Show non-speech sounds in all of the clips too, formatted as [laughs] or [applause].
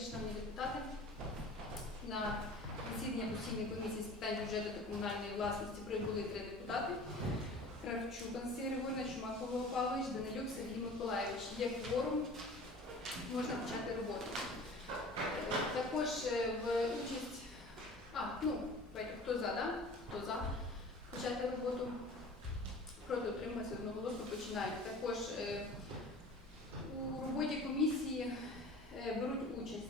колеги, шановні депутати, на засідання постійної комісії з питань бюджету та комунальної власності прибули три депутати. Кравчук Анастасія Григорівна, Чумак Павлович, Данилюк Сергій Миколаївич. Є кворум, можна почати роботу. Також е, в участь, а, ну, хто за, да? Хто за почати роботу? Проти утрималися одноголосно починають. Також е, у роботі комісії е, беруть участь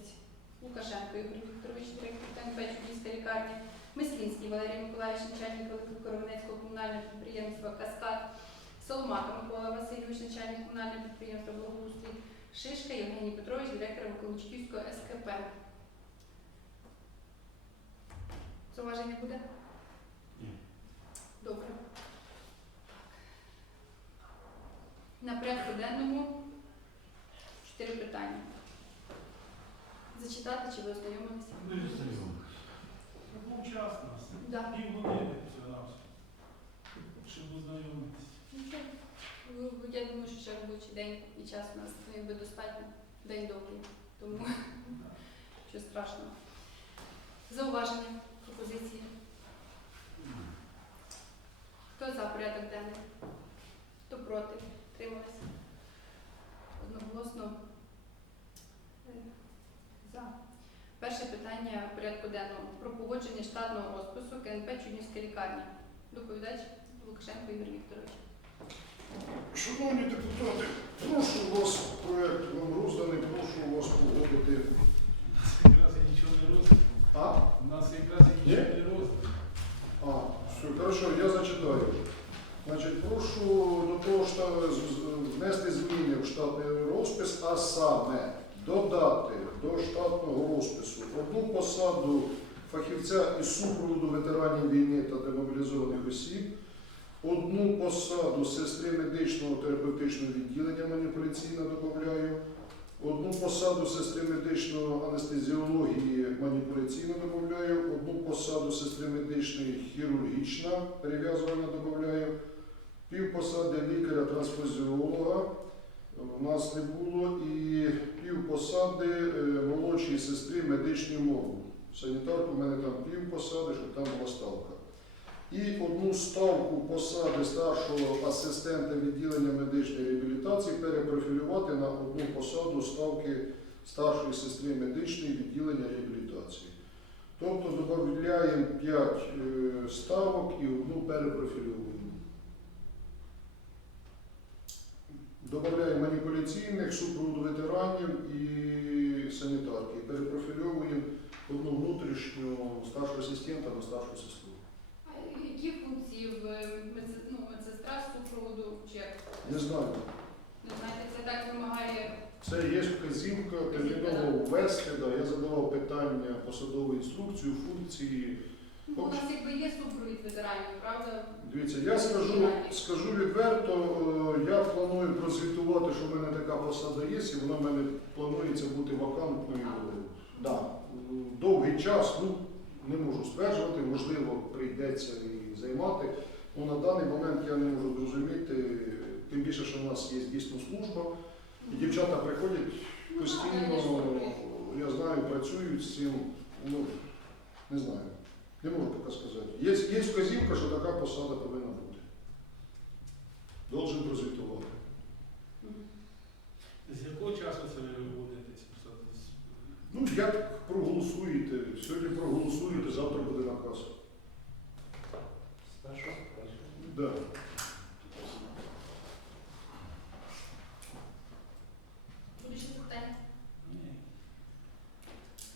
Лукашенко Ігор Вікторович, директор ТНП Чудівська лікарня, Мислінський Валерій Миколаївич, начальник Коровнецького комунального підприємства Каскад, Соломака Микола Васильович, начальник комунального підприємства Благоустрій, Шишка Євгеній Петрович, директор Миколичківського СКП. Зауваження буде? Ні. Добре. На порядку денному чотири питання. Зачитати чи ви ознайомилися? Ми ж знайомі. Був час у нас. Да. Пів години всього. Щоб ознайомитися. Нічого. Ви- ви- Я думаю, що ще робочий день і час у нас ну, якби достатньо. День довгий. Тому що страшно. Зауваження, пропозиції. Хто за порядок денний? Хто проти? Трималися? Одноголосно Е, за. Перше питання порядку денного про погодження штатного розпису КНП Чуднівська лікарня. Доповідач Лукашенко Ігор Вікторович. Шановні депутати, прошу вас, проект вам розданий, прошу вас погодити. У нас якраз і нічого не роздано. А? У нас якраз і нічого не роздано. А, все, хорошо, я зачитаю. Значить, прошу до того з- внести зміни в штатний розпис, а саме додати до штатного розпису одну посаду фахівця із супроводу ветеранів війни та демобілізованих осіб, одну посаду сестри медичного терапевтичного відділення маніпуляційно додаю, одну посаду сестри медичного анестезіології маніпуляційно додаю, одну посаду сестри медичної хірургічна перев'язувальна додаю, пів посади лікаря-трансфузіолога у нас не було, і пів посади е, молодшої сестри медичної мови. Санітарку в мене там пів посади, щоб там була ставка. І одну ставку посади старшого асистента відділення медичної реабілітації перепрофілювати на одну посаду ставки старшої сестри медичної відділення реабілітації. Тобто додаємо 5 ставок і одну перепрофілюємо. Додаємо маніпуляційних, супроводу ветеранів і санітарки. І перепрофільовуємо одну внутрішню старшого асистента на старшу сестру. А які функції в медсе- ну, медсестра супроводу чи? Не знаю. Не знаєте, це так вимагає Це є вказівка, терміново ввести. Да. Я задавав питання посадову інструкцію, функції. Ну, у нас якби є супровід ветеранів, правда? Дивіться, я скажу, скажу відверто, е, я планую прозвітувати, що в мене така посада є, і вона в мене планується бути вакантною. Да. Довгий час, ну не можу стверджувати, можливо, прийдеться і займати. Ну, на даний момент я не можу зрозуміти, тим більше, що в нас є дійсно служба, і дівчата приходять Ну, постійно, я знаю, працюють з цим, ну, не знаю. Не можу поки сказати. Є, є вказівка, що така посада повинна бути. Должен прозвітувати. З якого часу це ви посади? Ну, як проголосуєте, сьогодні проголосуєте, завтра буде наказ. Спершу? Да. Буде ще запитання? Ні.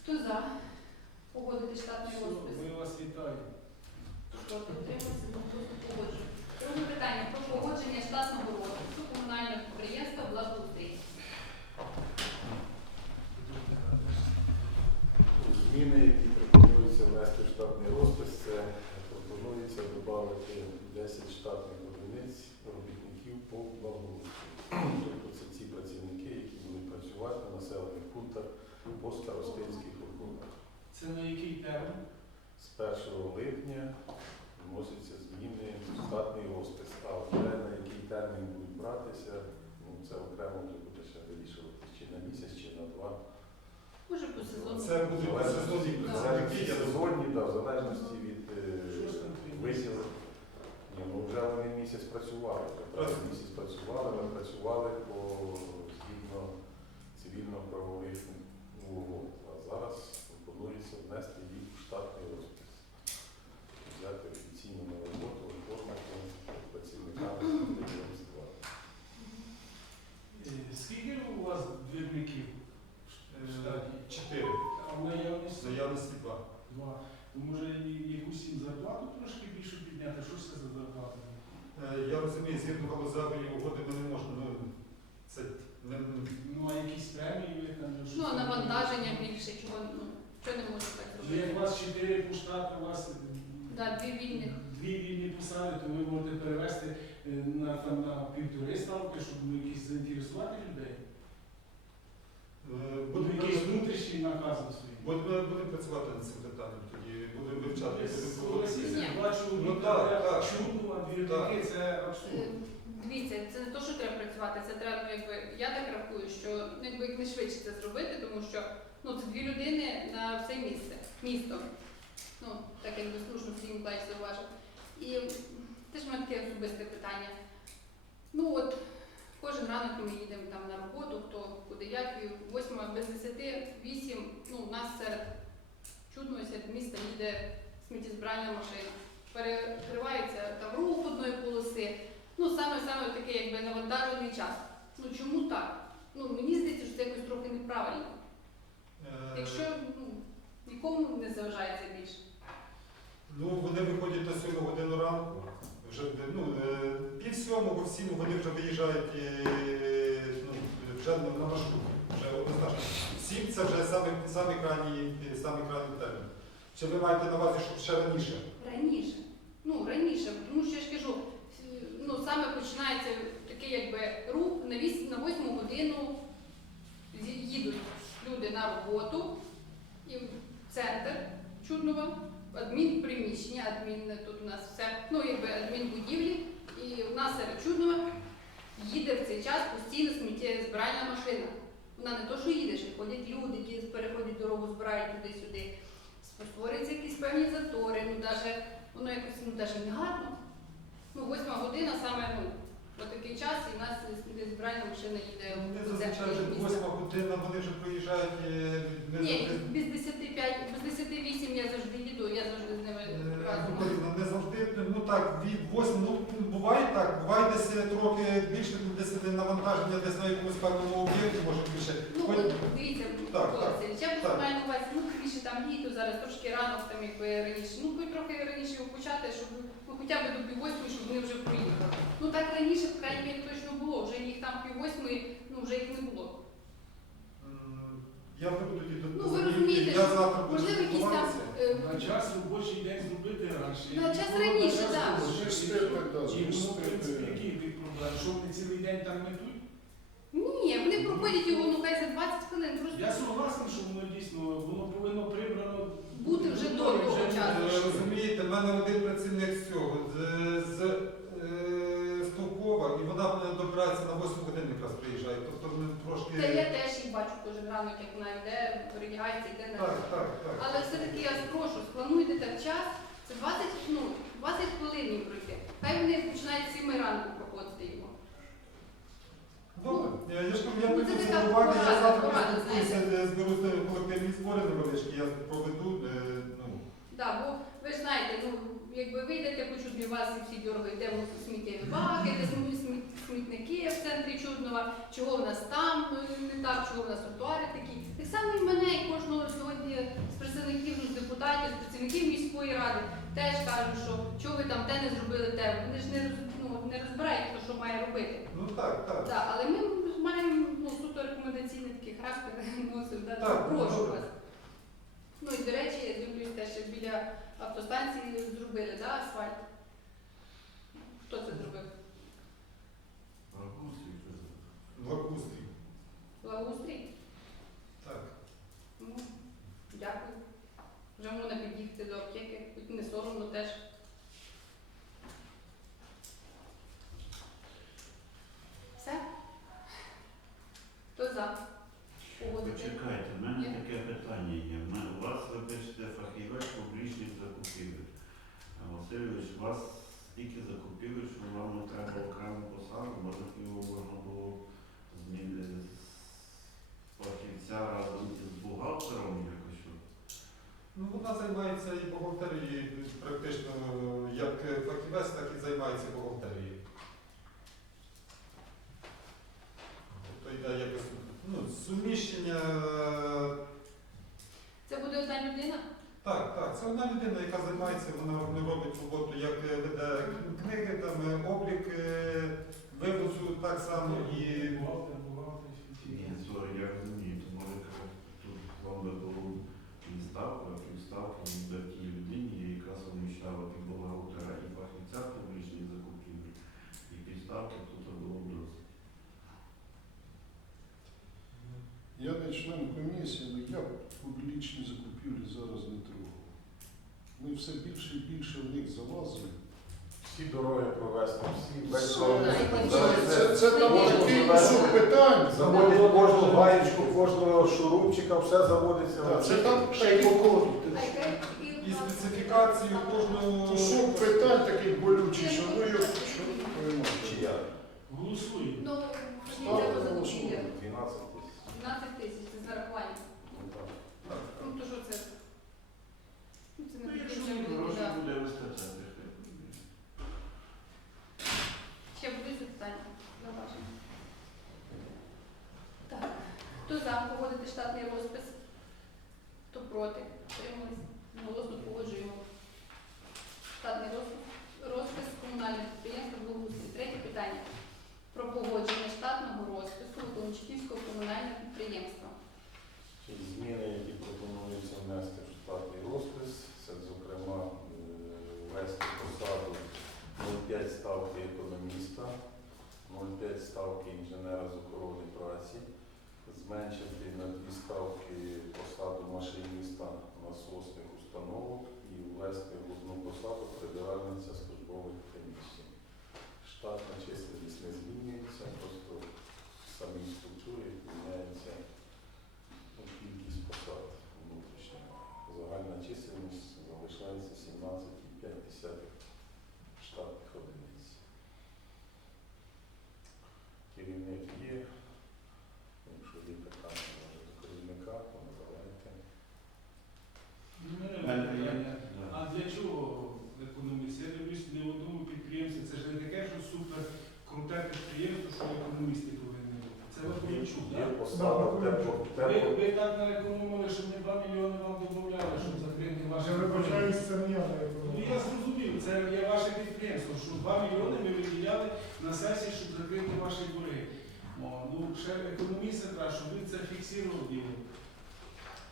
Хто за? Погодити штатний розпис. Ми вас вітаємо. Проти утримався, одноголосно погоджено. Друге питання про погодження штатного розпису комунального підприємства «Благоустрій». Зміни, які пропонуються внести в штатний розпис, це пропонується додати 10 штатних одиниць робітників по благоустрою. Тобто це ці працівники, які будуть працювати на населених пунктах по старостинських округах. Це на який термін? З 1 липня вносяться зміни в штатний розпис, а вже на термін будуть братися, ну, це окремо вже буде ще вирішувати, чи на місяць, чи на два. Може, по це буде по сезонні Да. залежності сезонні, да, в залежності від е. Ні, ну вже вони місяць працювали. Якраз місяць працювали, ми працювали по згідно цивільно-правових угод. А зараз пропонується внести їх в штатний розпис. Взяти офіційно на роботу, оформити працівниками підприємства. Е, Скільки у вас двірників в штаті? Чотири. А в наявності? Наявності два. Два. То може і- якусь їм зарплату трошки більше підняти? Що ж це за зарплата? Е, Я розумію, згідно галузевої угоди ми не можемо. Ну, це не, Ну, а якісь премії ви там? щось Ну, там навантаження більше, чого, ну, чого не можу так Ну, Як у зробити. вас чотири по штату, у вас Да, дві вільних. Дві вільні посади, то ви можете перевести е, на, там, на півтори ставки, щоб ну, якісь заінтересувати людей. е, Буде будемо якийсь внутрішній наказ на свої. будемо- будемо працювати над цим питанням тоді, будемо вивчати, будемо два Ну, так, так. чудно, а двірники це абсурд. Е, Дивіться, це не то, що треба працювати, це треба, ну, якби я так рахую, що ну, якби як не швидше це зробити, тому що ну це дві людини на все місце, місто. Ну, так як слушно Сергій Миколаївич зауважив. І теж в мене таке особисте питання. Ну от кожен ранок ми їдемо там на роботу, хто куди як, і восьма без десяти, вісім, ну у нас серед чудного серед міста їде сміттєзбиральна машина. Перекривається там рух одної полоси. Ну, саме саме такий якби навантажений час. Ну чому так? Ну мені здається, що це якось трохи неправильно. Е, Якщо ну, нікому не заважає це більше. Ну, вони виходять на сьому годину ранку, вже ну, е, пів сьомого, в сім вони вже виїжджають е, ну, вже на маршрут. Вже однозначно. Сім це вже самий, самий крайній, самий крайній термін. Чи ви маєте на увазі, щоб ще раніше? Раніше. Ну, раніше, тому що я ж кажу, е, ну саме починається такий якби рух на віс на восьму годину їдуть люди на роботу і в центр Чуднова, адмінприміщення, адмін тут у нас все, ну якби адмінбудівлі, і в нас серед Чуднова їде в цей час постійно сміттєзбиральна машина. Вона не то, що їде, ще ходять люди, які переходять дорогу, збирають туди-сюди. Створюються якісь певні затори, ну навіть воно якось ну, навіть не гарно. Ну, восьма година саме ну, от такий час, і в нас збиральна машина їде Вони в зазвичай вже міста. восьма година, вони вже проїжджають е, не Ні, завжди. без 10 5, без 10 8 я завжди їду, я завжди з ними Е, разом. Не завжди, ну так, від 8, ну буває так, буває десь е, трохи більше десь навантаження десь на якомусь певному об'єкті, може більше. Ну, Хоч- от дивіться, Так, так, я просто так. маю на увазі, ну більше там літо, зараз трошки ранок, там якби раніше. Ну, хоч трохи раніше його почати, щоб ну, хоча б до пів восьмої, щоб вони вже проїхали. Ну так раніше, в крайній мірі, точно було. Вже їх там пів восьмої, ну вже їх не було. Я буду тоді Ну, ви розумієте, я що, буду Можливо, якісь там е, На час робочий день зробити раніше. На час Ну, раніше, так. І воно, в змістити. принципі, які які проблеми? Що вони цілий день там метуть? ні, вони проходять його ну хай за 20 хвилин. Просто Я согласен, що воно дійсно воно повинно прибрано Бути вже до Вже того часу. Е, Розумієте, в мене один працівник з е, Стовкова, і вона е, добирається на 8 годин якраз приїжджає. Тобто ми трошки. Та я теж їх бачу кожен ранок, як вона йде, передягається, йде на Так, так, так. Але все-таки я спрошу, сплануйте так час, це 20, ну, 20 хвилин їм пройти. Хай вони починають з 7 ранку проходити його. Добре. Я, я ж кажу, я Ну, це це така я порада, завтра порада, поспілкуюся, е, зберу колективні збори невеличкі, я проведу. е, Ну, Да, бо ви ж знаєте, ну якби ви йдете по чудні вас і всі дергають, де в нас сміттєві баки, де чого в нас там ну, не так, чого в нас тротуари такі. Так само і мене, і кожного сьогодні з представників ну, з депутатів, з працівників міської ради теж кажуть, що чого ви там те не зробили, те. Вони ж не, ну, не розбирають, хто що має робити. ну так, так. Так, але ми маємо ну, суто рекомендаційний такий характер, [laughs] дати. Так, ну, Прошу добре. вас. Ну і до речі, я дивлюсь, те, що біля автостанції зробили, да, асфальт. Хто це зробив? Благоустрій. Благоустрій? Так. Ну, дякую. Вже можна під'їхати до аптеки, хоч не соромно теж. Все? Хто за? Погодити? Почекайте, в мене таке питання є. Ми, у вас ви пишете фахівець публічних закупівель. А Васильович, у вас стільки закупівель, що вам не треба окрему посаду, може його можна було змінити з фахівця разом із бухгалтером якось. щоб Ну, вона займається і бухгалтерією, практично як фахівець, так і займається бухгалтерією. Тобто йде якось ну, суміщення. Це буде одна людина? Так, так, це одна людина, яка займається, вона робить роботу, як е, веде книги, там, е, облік е, вивозу так само і. Бухгалтер, бухгалтер, Ні, фінансист. сорі, я розумію, то може тут вам би було відставку, а відставку буде тій людині, яка суміщала і бухгалтера, і фахівця публічних закупівель, і підставки тут було б досить. Я не член комісії, але я публічні закупівлі зараз не трогав. Ми все більше і більше в них залазимо. Всі дороги провести, всі весь Це, це, там такий кусок питань. Заводять кожну гаєчку, кожного шурупчика, все заводиться. Так, Це там Ще й такий по А кусок яка І специфікацію кожного. питань таких болючих, що ну його що Чи я? Голосуємо. Ну, фахівця по на закупівлях. 12 тисяч. 12 тисяч, це з нарахуванням. Ну, Ну, то що це? Ну, якщо буде, гроші да. буде вистачати. Ще будуть запитання? Зауваження? Так. Хто за погодити штатний розпис? Хто проти? Тримались? Голосно погоджуємо. Штатний розпис, розпис комунальних підприємств благоустрій. Третє питання. Про погодження штатного розпису Волончиківського комунального підприємства. Ці Зміни, які пропонуються внести в штатний розпис, це, зокрема, е, ввести посаду 0,5 ставки економіста, 0,5 ставки інженера з охорони праці, зменшити на дві ставки посаду машиніста насосних установок і ввести в одну посаду прибиральниця службових приміщень. Штатна чисельність не змінюється, просто в самій структурі міняється ну, кількість посад внутрішня. Загальна чисельність залишається 17,5 штатних одиниць. Керівник є. Якщо є питання, може до керівника, то надавайте. Ну, мене питання. А для чого економіст? Я дивлюсь, не в одному підприємстві. Це ж не таке, що супер круте підприємство, що економісти повинні бути. Це Вакуленчук, Є так? посада тепло, Ви, тепло. ви так наекономили, що ми 2 мільйони вам додавали, щоб закрити ваше Я вибачаюсь, це не я не Ну я зрозумів, це є ваше підприємство, що 2 мільйони ми виділяли на сесії, щоб закрити ваші борги. О, ну, ще економіста треба, щоб він це фіксував діло.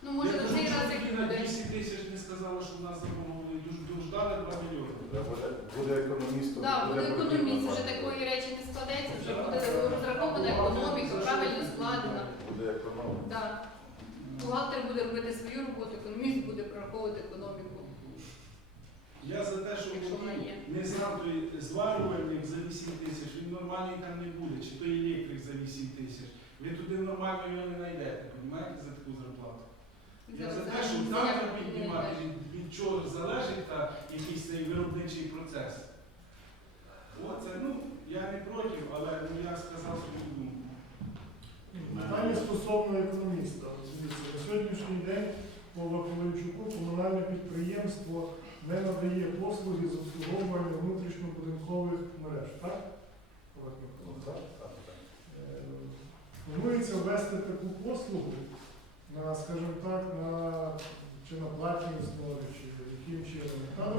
Ну, може, на цей раз як на буде. 200 тисяч не сказали, що в нас допомогли, дуже дождали 2 мільйони. Буде, буде економістом. Так, буде економіст, вже такої речі не складеться, вже буде розрахована економіка, правильно складена. Буде економ. Так. Бухгалтер буде робити свою роботу, економіст буде прораховувати економіку. Я за те, є. не знав той зварювальник за 8 тисяч, він нормальний там не буде, чи той електрик за 8 тисяч. Ви туди нормально його не знайдете, розумієте, за таку зарплату. Я за те, щоб там піднімати, від, від чого залежить та якийсь цей виробничий процес. Оце, ну, я не проти, але ну, я сказав свою думку. Питання стосовно економіста. На сьогоднішній день по Вакуленчуку комунальне підприємство не надає послуги з обслуговування внутрішньобудинкових мереж, так? Олег Миколаївич? так, так, так. Е, Планується ввести таку послугу на, скажімо так, на чи на платній основі, чи яким чином. Там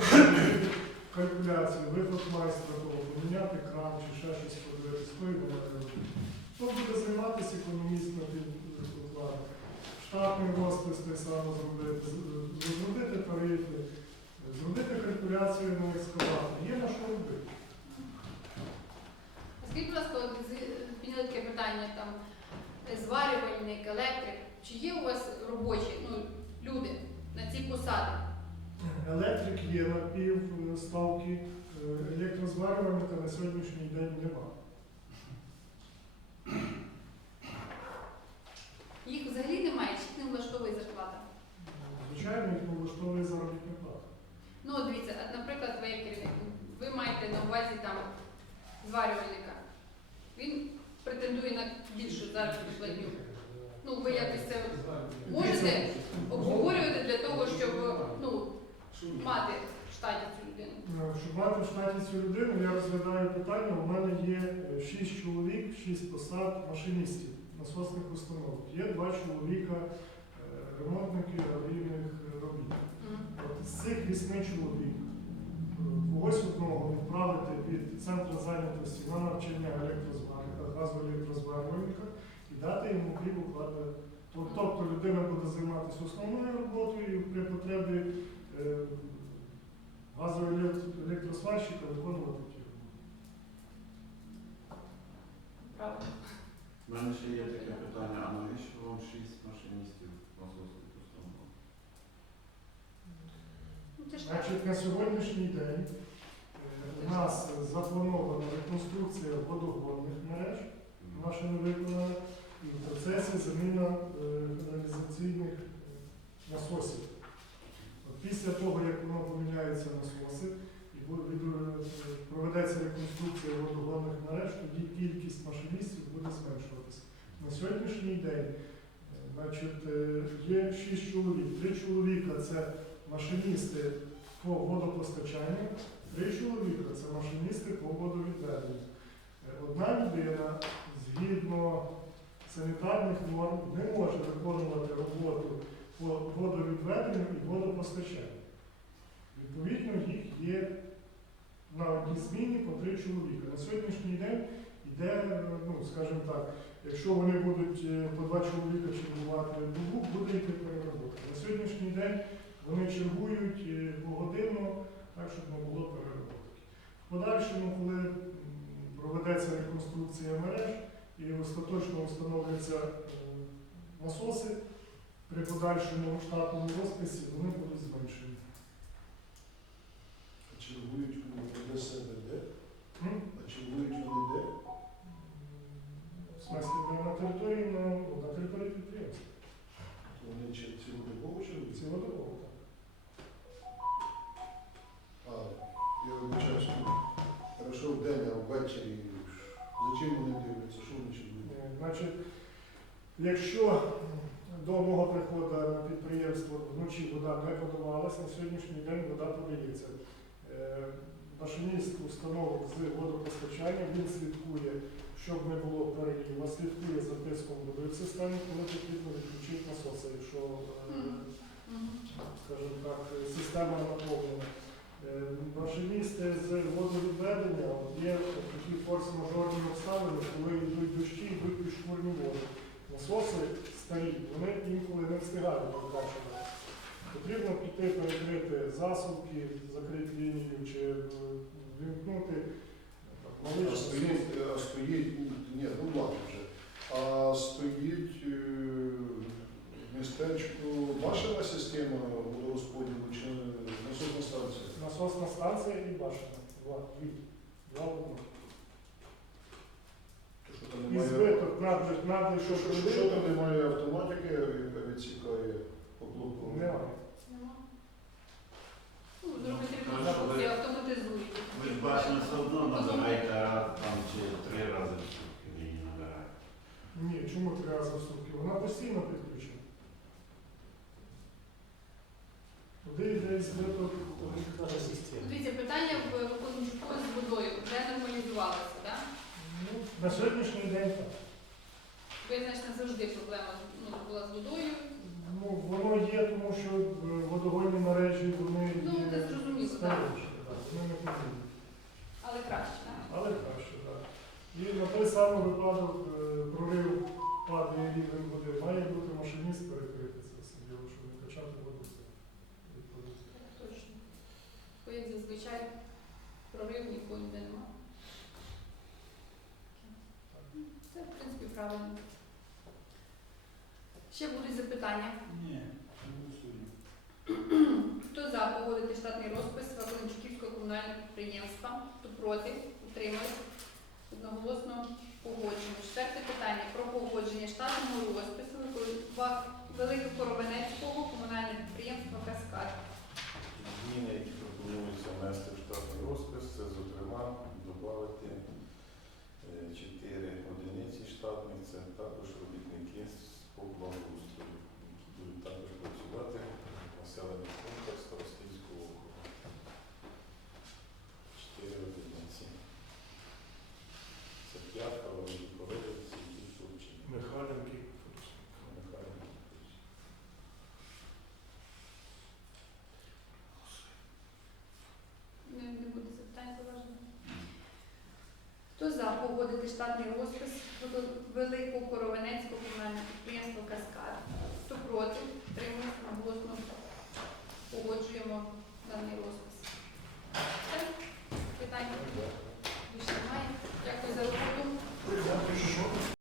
калькуляцію, виход майстра того, поміняти кран чи ще щось подивитися, то і вона не робить. Хто буде займатися економіст на тим? Штатний розпис той саме зробити, розробити тарифи, зробити калькуляцію на екскаватор. Є на що робити. Скажіть, будь ласка, підняли таке питання там зварювальник, електрик. Чи є у вас робочі ну, люди на ці посади? Електрик є на пів е, ставки, е, електрозварювальника на сьогоднішній день нема. Їх взагалі немає, чи їх не влаштовує зарплата? На увазі там зварювальника. Він претендує на більшу заробітну платню. Ну, ви якось це можете обговорювати для того, щоб ну, мати в штаті цю людину. Е, Щоб мати в штаті цю людину, я розглядаю питання. У мене є 6 чоловік, 6 посад машиністів насосних установок. Є два чоловіка е, ремонтники аварійних робіт. От з цих вісьми чоловік е, когось одного відправити під центр зайнятості на навчання електрозварника, газоелектрозварювальника і дати йому хліб укладати. Тобто людина буде займатися основною роботою і при потребі е, газоелектросварщика виконувати ті роботи. У мене ще є таке питання, а навіщо вам шість машиністів насосних установок? Ну, це ж так. Значить, на сьогоднішній день е, у нас запланована реконструкція водогонних мереж, наша не виконана, і в процесі заміна е, каналізаційних е, насосів. От після того, як воно поміняється насоси і проведеться реконструкція водогонних мереж, тоді кількість машиністів буде зменшуватися. На сьогоднішній день значить, є 6 чоловік. Три чоловіка це машиністи по водопостачанню, три чоловіка це машиністи по водовідведенню. Е, Одна людина згідно санітарних норм не може виконувати роботу по водовідведенню і водопостачанню. Відповідно, їх є на одній зміні по три чоловіка. На сьогоднішній день йде, ну, скажімо так, якщо вони будуть е, по два чоловіка чергувати добу, буде йти переробота. На сьогоднішній день вони чергують е, погодинно, так, щоб не було перероботки. В подальшому, коли проведеться реконструкція мереж і остаточно встановляться е, насоси, при подальшому штатному розписі вони будуть зменшені. А чергують вони для себе де? А чергують вони де? В смысле, не на території, на, ну, на території підприємства. Вони чи цілодобово чергують? Цілодобово, день, а ввечері. Зачем вони дивляться? Що вони чергують? Е, Значить, якщо до мого приходу на підприємство вночі вода не подавалася, на сьогоднішній день вода подається. Е, Машиніст установок з водопостачання, він слідкує, щоб не було переліва, слідкує за тиском води в системі, коли потрібно відключити насоси, якщо, е, скажімо так, система наповнена. Е, Машиністи з водовідведення є такі форс-мажорні обставини, коли йдуть дощі, йдуть пішкурні води. Насоси старі, вони інколи не встигають прокачувати. Потрібно піти перекрити засувки, закрити лінію чи е, вімкнути А стоїть, а стоїть, ні, ну ладно вже. А стоїть е, в містечку машина система водорозподілу чи насосна станція? Насосна станція і башена. Два, дві. Два в одному. То, що там І немає, збиток надлишок, надлишок що, що, що там немає автоматики, яка відсікає поклопку? Немає. Нема. Ну, зробити Ну, реконструкцію, ви-. Ви ж бачите, все одно набираєте раз там чи три рази в сутки її набираєте. Ні, чому три рази в сутки? Вона постійно підключена. Туди йде збиток. Дивіться, питання в виконавчику з водою вже нормалізувалося, так? Ну, на сьогоднішній день так. Визначена завжди проблема ну, була з водою. Ну, воно є, тому що е, водогонні мережі вони Ну, це зрозуміло, так, вони не потрібні. Але краще, так? Але краще, так. І на той самий випадок е, прорив падає рівень води, має бути машиніст перекрити це все діло, щоб не качати воду. з відповідно. Точно. Як зазвичай прорив ніколи ніде немає. Це, в принципі, правильно. Ще будуть запитання. Ні. Хто за погодити штатний розпис Ваколенчуківського комунального підприємства? Хто проти? Утримались? Одноголосно погоджено. Четверте питання про погодження штатного розпису Великокоровенецького комунального підприємства Каскад. Зміни, які внести в штатний розпис. Це, зокрема, додати 4 одиниці штатних, це також робітники з благоустрою, які будуть також працювати в населених пунктах Старостинського округу. 4 одиниці. Це п'ятка, великі коровиці, і Турчин. Михайленки. Михайло. Не, не буде запитань поважно. Хто за погодити